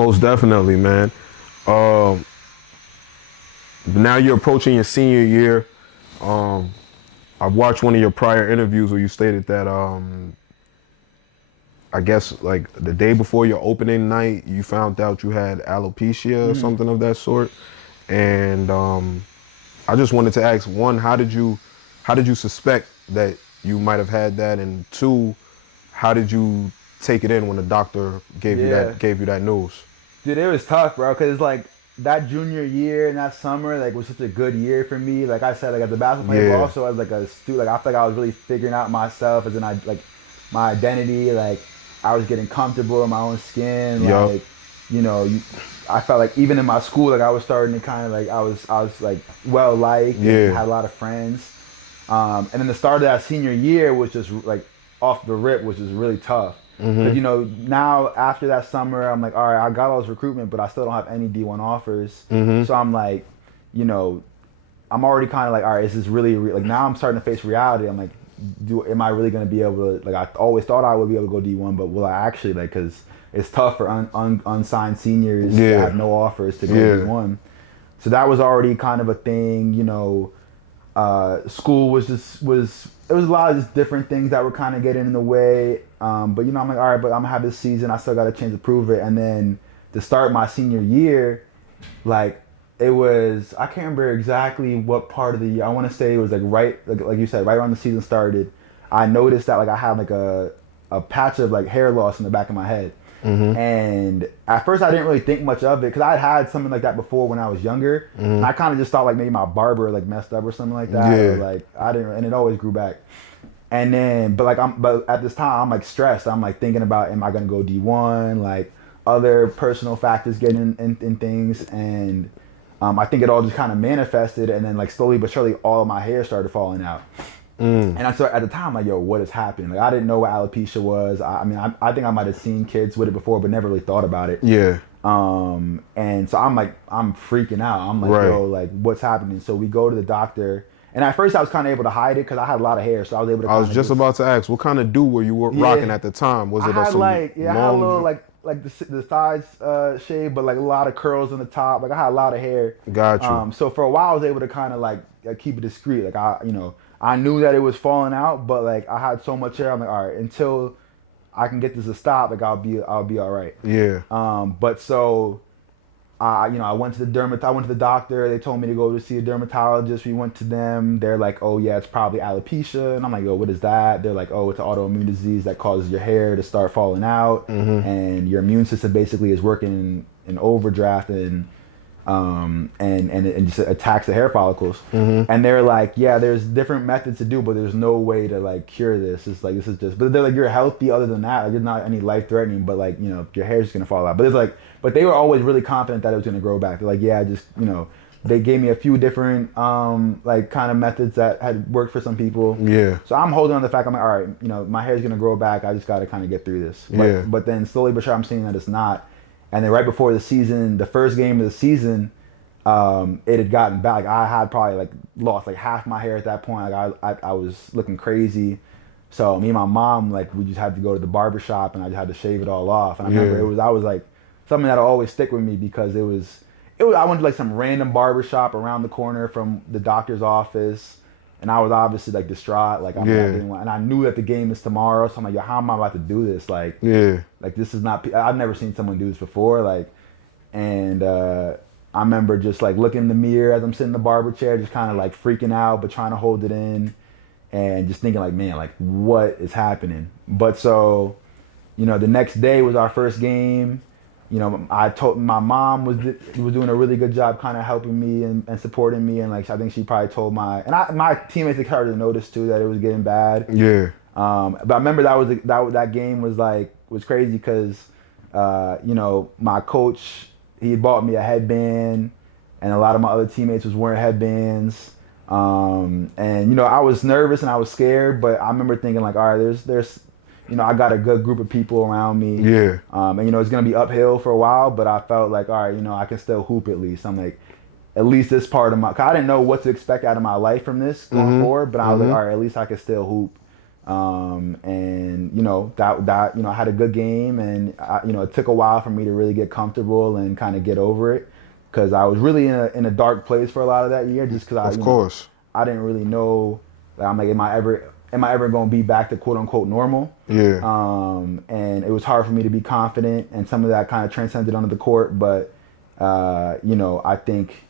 Most definitely, man. Um, Now you're approaching your senior year. Um, I've watched one of your prior interviews where you stated that I guess like the day before your opening night, you found out you had alopecia or something of that sort. And I just wanted to ask, one, how did you suspect that you might have had that, and two, how did you take it in when the doctor Yeah. gave you that news? Dude, it was tough, bro, because like that junior year and that summer like was such a good year for me. Like I said, like as a basketball player, but Yeah, also as like a student, like I feel like I was really figuring out myself as in I like my identity. Like I was getting comfortable in my own skin. yup, Like I felt like even in my school, like I was starting to kind of like I was like well liked and yeah, had a lot of friends. And then the start of that senior year was just like off the rip, which was really tough. Because now after that summer, I'm like, all right, I got all this recruitment, but I still don't have any D1 offers. So I'm like, you know, I'm already kind of like, all right, is this really like now I'm starting to face reality. I'm like, am I really going to be able to like I always thought I would be able to go D1, but will I actually like because it's tough for unsigned seniors that yeah, have no offers to go yeah. D1. So that was already kind of a thing. School was it was a lot of just different things that were kind of getting in the way. But I'm like, all right, but I'm gonna have this season. I still got a chance to prove it. And then to start my senior year, like it was I can't remember exactly what part of the year. I want to say it was like right like you said right around the season started. I noticed that like I had like a patch of like hair loss in the back of my head. And at first I didn't really think much of it because I had something like that before when I was younger, and I kind of just thought like maybe my barber like messed up or something like that, or Yeah, like I didn't, and it always grew back. And then, but at this time I'm like stressed. I'm like thinking about am I gonna go D1, like other personal factors getting in things, and I think it all just kind of manifested, and then like slowly but surely all of my hair started falling out. And I started at the time like, yo, what is happening? Like I didn't know what alopecia was. I mean, I think I might have seen kids with it before, but never really thought about it. yeah, And so I'm like, I'm freaking out. I'm like, right. yo, like what's happening? So we go to the doctor, and at first I was kind of able to hide it because I had a lot of hair, so I was able to I kind was of just just about to ask, what kind of do were you rocking yeah. at the time? Was I it had some like I had a little long? like the sides shave, but like a lot of curls on the top. Like I had a lot of hair. Got you. So for a while I was able to kind of like keep it discreet. Like I knew that it was falling out, but like I had so much hair. I'm like, all right, until I can get this to stop, like I'll be all right. Yeah, But so I went to I went to the doctor. They told me to go to see a dermatologist. We went to them. They're like, oh yeah, it's probably alopecia. And I'm like, oh, what is that? They're like, oh, it's an autoimmune disease that causes your hair to start falling out, and your immune system basically is working in overdraft and just attacks the hair follicles. And they're like, yeah, there's different methods to do, but there's no way to like cure this. It's like this is just, but they're like, you're healthy other than that. Like there's not any life threatening, but like your hair's just gonna fall out. But it's like, but they were always really confident that it was gonna grow back. They're like, yeah, just they gave me a few different like kind of methods that had worked for some people. yeah, So I'm holding on to the fact I'm like, all right, my hair's gonna grow back. I just gotta kind of get through this. yeah. But then slowly but sure I'm seeing that it's not. And then right before the season, the first game of the season, it had gotten back. I had probably like lost like half my hair at that point. Like I was looking crazy. So me and my mom, like we just had to go to the barber shop and I just had to shave it all off. And I remember I was like something that'll always stick with me because it was I went to like some random barber shop around the corner from the doctor's office. And I was obviously like distraught, like and I knew that the game is tomorrow, so I'm like, yo, how am I about to do this? Like this is not. I've never seen someone do this before, like, and I remember just like looking in the mirror as I'm sitting in the barber chair, just kind of like freaking out, but trying to hold it in, and just thinking like, man, like what is happening? But so, the next day was our first game. I told my mom was doing a really good job kind of helping me and supporting me, and like I think she probably told my teammates had started to notice too that it was getting bad. Yeah. But I remember that game was crazy because my coach, he had bought me a headband, and a lot of my other teammates was wearing headbands. And I was nervous and I was scared, but I remember thinking like, all right, there's I got a good group of people around me. Yeah. And it's gonna be uphill for a while, but I felt like, all right, I can still hoop at least. I'm like, at least this part of cause I didn't know what to expect out of my life from this going forward, but I was like, all right, at least I can still hoop. And that I had a good game, and it took a while for me to really get comfortable and kind of get over it, because I was really in a dark place for a lot of that year, just because Of course. I didn't really know, like, I'm like, am I ever going to be back to quote unquote normal? Yeah. And it was hard for me to be confident, and some of that kind of transcended onto the court. But I think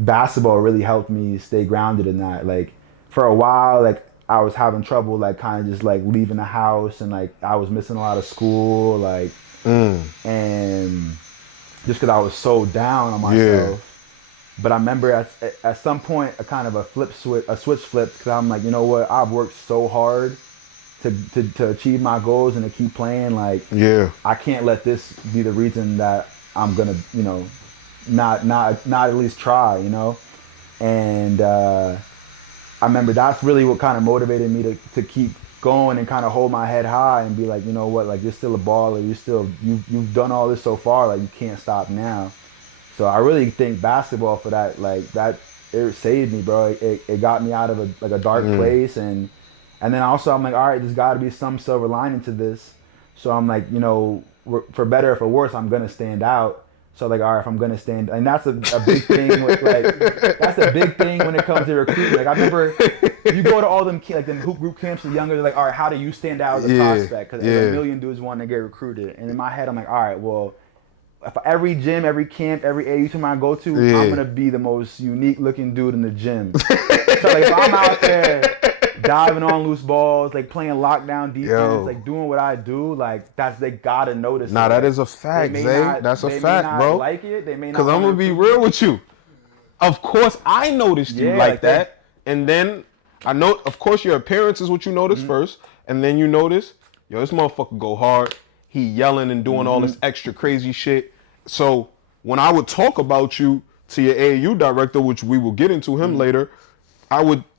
basketball really helped me stay grounded in that. Like, for a while, like, I was having trouble, like, kind of just like leaving the house, and like I was missing a lot of school, like, and just because I was so down on myself. But I remember at some point a kind of a switch flipped, because I'm like, you know what, I've worked so hard to achieve my goals and to keep playing. Like, I can't let this be the reason that I'm gonna, not at least try, And I remember that's really what kind of motivated me to keep going and kind of hold my head high and be like, you know what, like, you're still a baller. You've done all this so far. Like, you can't stop now. So I really think basketball for that, like, that, it saved me, bro. It got me out of a dark place, and then also I'm like, all right, there's got to be some silver lining to this. So I'm like, for better or for worse, I'm gonna stand out. So, like, all right, if I'm gonna stand, and that's a big thing with, like, that's a big thing when it comes to recruiting. Like, I remember you go to all them hoop group camps with younger, they're like, all right, how do you stand out as a prospect? Because a million dudes want to get recruited, and in my head, I'm like, all right, well, if every gym, every camp, every AU team I go to, I'm gonna be the most unique looking dude in the gym. So, like, if I'm out there diving on loose balls, like, playing lockdown defense, like, doing what I do, like, they gotta notice. Nah, that is a fact, Zay. That's a fact, bro. Like it, they may not. Because I'm gonna be real with you. Of course, I noticed you like that, and then I know, of course, your appearance is what you notice first, and then you notice, yo, this motherfucker go hard. He yelling and doing all this extra crazy shit. So when I would talk about you to your AAU director, which we will get into him later,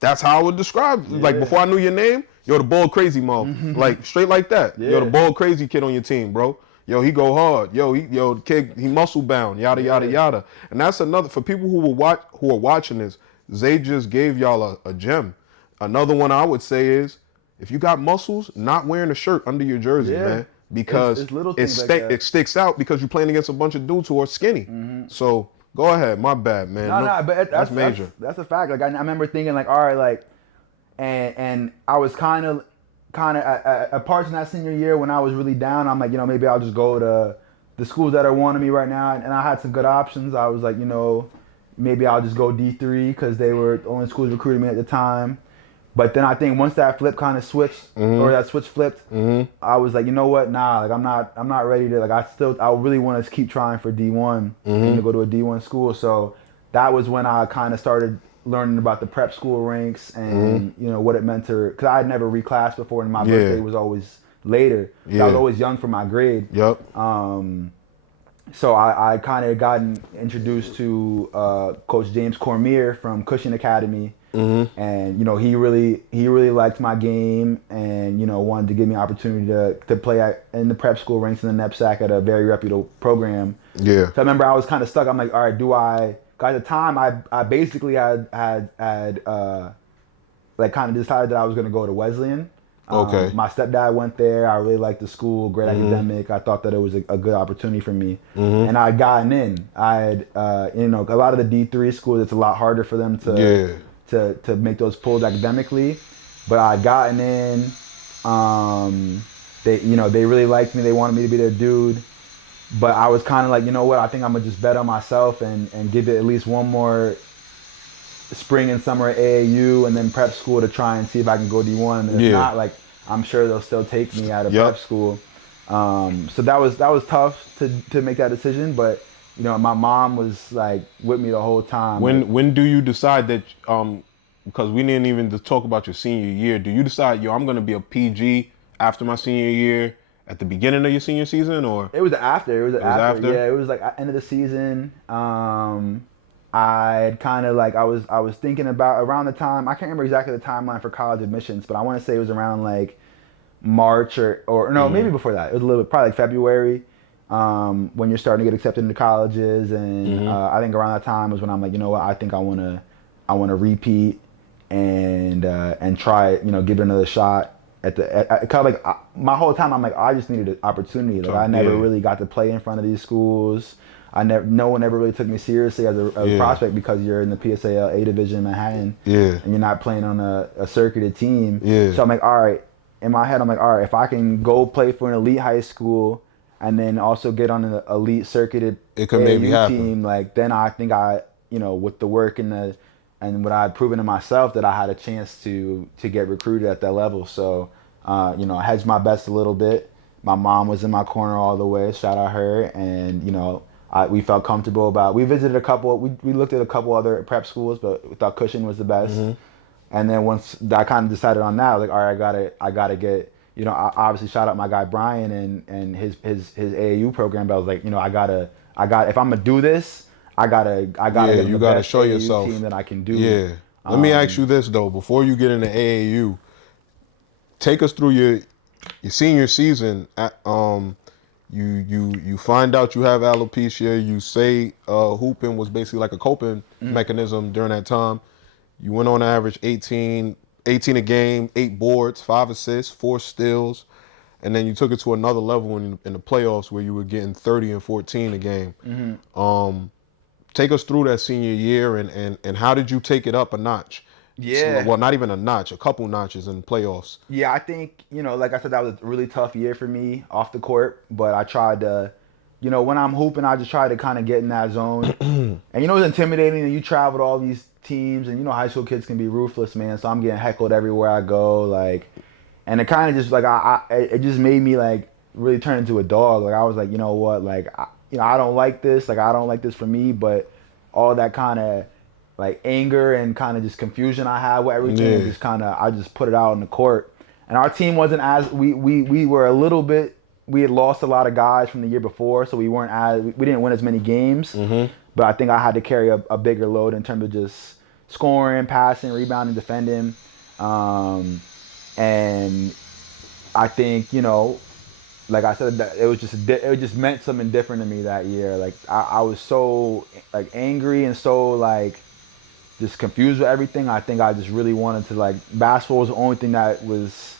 that's how I would describe. Like, before I knew your name, yo, the ball crazy mom. Like, straight like that. Yo, the ball crazy kid on your team, bro. Yo, he go hard. Yo, the kid, he muscle bound. Yada yada yada. And that's another, for people who are watching this. Zay just gave y'all a gem. Another one I would say is, if you got muscles, not wearing a shirt under your jersey, man. Because it's little things it sticks out because you're playing against a bunch of dudes who are skinny. So go ahead, my bad, man. No, but that's major. That's a fact. Like, I remember thinking, like, all right, like, and I was kind of at parts in that senior year when I was really down. I'm like, maybe I'll just go to the schools that are wanting me right now, and I had some good options. I was like, maybe I'll just go D3 because they were the only schools recruiting me at the time. But then I think once that flip kind of switched, or that switch flipped, I was like, you know what? Nah, like, I'm not ready to, like, I really want to keep trying for D1 and to go to a D1 school. So that was when I kind of started learning about the prep school ranks and what it meant to, because I had never reclassed before, and my birthday was always later. So I was always young for my grade. So I kind of gotten introduced to Coach James Cormier from Cushing Academy. And he really liked my game, and wanted to give me an opportunity to play in the prep school ranks in the NEPSAC at a very reputable program. So I remember I was kind of stuck. I'm like, all right, at the time I basically had like, kind of decided that I was going to go to Wesleyan. My stepdad went there. I really liked the school, great academic. I thought that it was a good opportunity for me, and I'd gotten in. I had a lot of the D3 schools, it's a lot harder for them to make those pulls academically, but I'd gotten in. They really liked me. They wanted me to be their dude, but I was kind of like, you know what? I think I'm gonna just bet on myself and give it at least one more spring and summer at AAU and then prep school to try and see if I can go D1. And if not, like, I'm sure they'll still take me out of prep school. So that was tough to make that decision, but my mom was like with me the whole time. When do you decide that, because we didn't even just talk about your senior year, do you decide, I'm going to be a PG after my senior year at the beginning of your senior season, or? It was after. It was after. Yeah, it was like end of the season. I kind of like, I was thinking about around the time, I can't remember exactly the timeline for college admissions, but I want to say it was around like March or no, maybe before that. It was a little bit, probably like February. When you're starting to get accepted into colleges, and I think around that time was when I'm like, you know what, I think I want to repeat and try it, give it another shot kind of like my whole time I'm like I just needed an opportunity. Like I never really got to play in front of these schools. No one ever really took me seriously as a prospect because you're in the PSAL A division in Manhattan. Yeah. And you're not playing on a circuited team. Yeah. So I'm like, all right. In my head, I'm like, all right. If I can go play for an elite high school and then also get on an elite circuited it could maybe happen. team, like then I think with the work and what I had proven to myself that I had a chance to get recruited at that level. So, I hedged my bets a little bit. My mom was in my corner all the way. Shout out her. And, we felt comfortable about. We visited a couple. We looked at a couple other prep schools, but we thought Cushing was the best. Mm-hmm. And then once I kind of decided on that, I was like, all right, I gotta get. I obviously shout out my guy Brian and his AAU program. But I was like, I got. If I'm gonna do this, I gotta. Yeah, you gotta show AAU yourself team that I can do. Yeah. Let me ask you this though, before you get into AAU, take us through your senior season. You find out you have alopecia. You say hooping was basically like a coping mechanism during that time. You went on average 18 a game, 8 boards, 5 assists, 4 steals, and then you took it to another level in the playoffs where you were getting 30 and 14 a game. Mm-hmm. Take us through that senior year and how did you take it up a notch? Yeah. So, well, not even a notch, a couple notches in the playoffs. Yeah, I think, like I said, that was a really tough year for me off the court, but I tried to, when I'm hooping, I just try to kind of get in that zone. And it was intimidating, and you travel to all these teams, and high school kids can be ruthless, man, so I'm getting heckled everywhere I go, like, and it kind of just, like, it just made me, like, really turn into a dog. Like, I was like, you know what, like, I don't like this, like, I don't like this for me, but all that kind of, like, anger and kind of just confusion I had with everything, and just kind of, I just put it out on the court. And our team wasn't as, we were a little bit, we had lost a lot of guys from the year before, so we weren't as, we didn't win as many games. Mm-hmm. But I think I had to carry a bigger load in terms of just scoring, passing, rebounding, defending. And I think, like I said, that it just meant something different to me that year. Like I was so like angry and so like just confused with everything. I think I just really wanted to, like, basketball was the only thing that was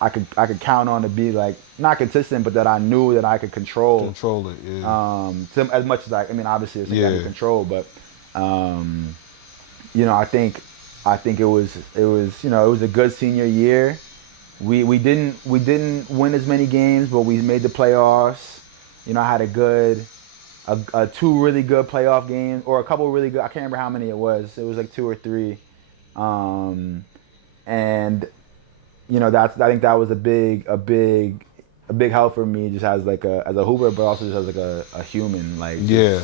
I could count on to be, like, not consistent, but that I knew that I could control. Control it, yeah. As much as obviously it's like I can control, but I think it was a good senior year. We didn't win as many games, but we made the playoffs. I had a 2 really good playoff games, or a couple really good. I can't remember how many it was. It was like 2 or 3, and I think that was a big help for me, just as like as a hooper, but also just as like a human. Like, yeah.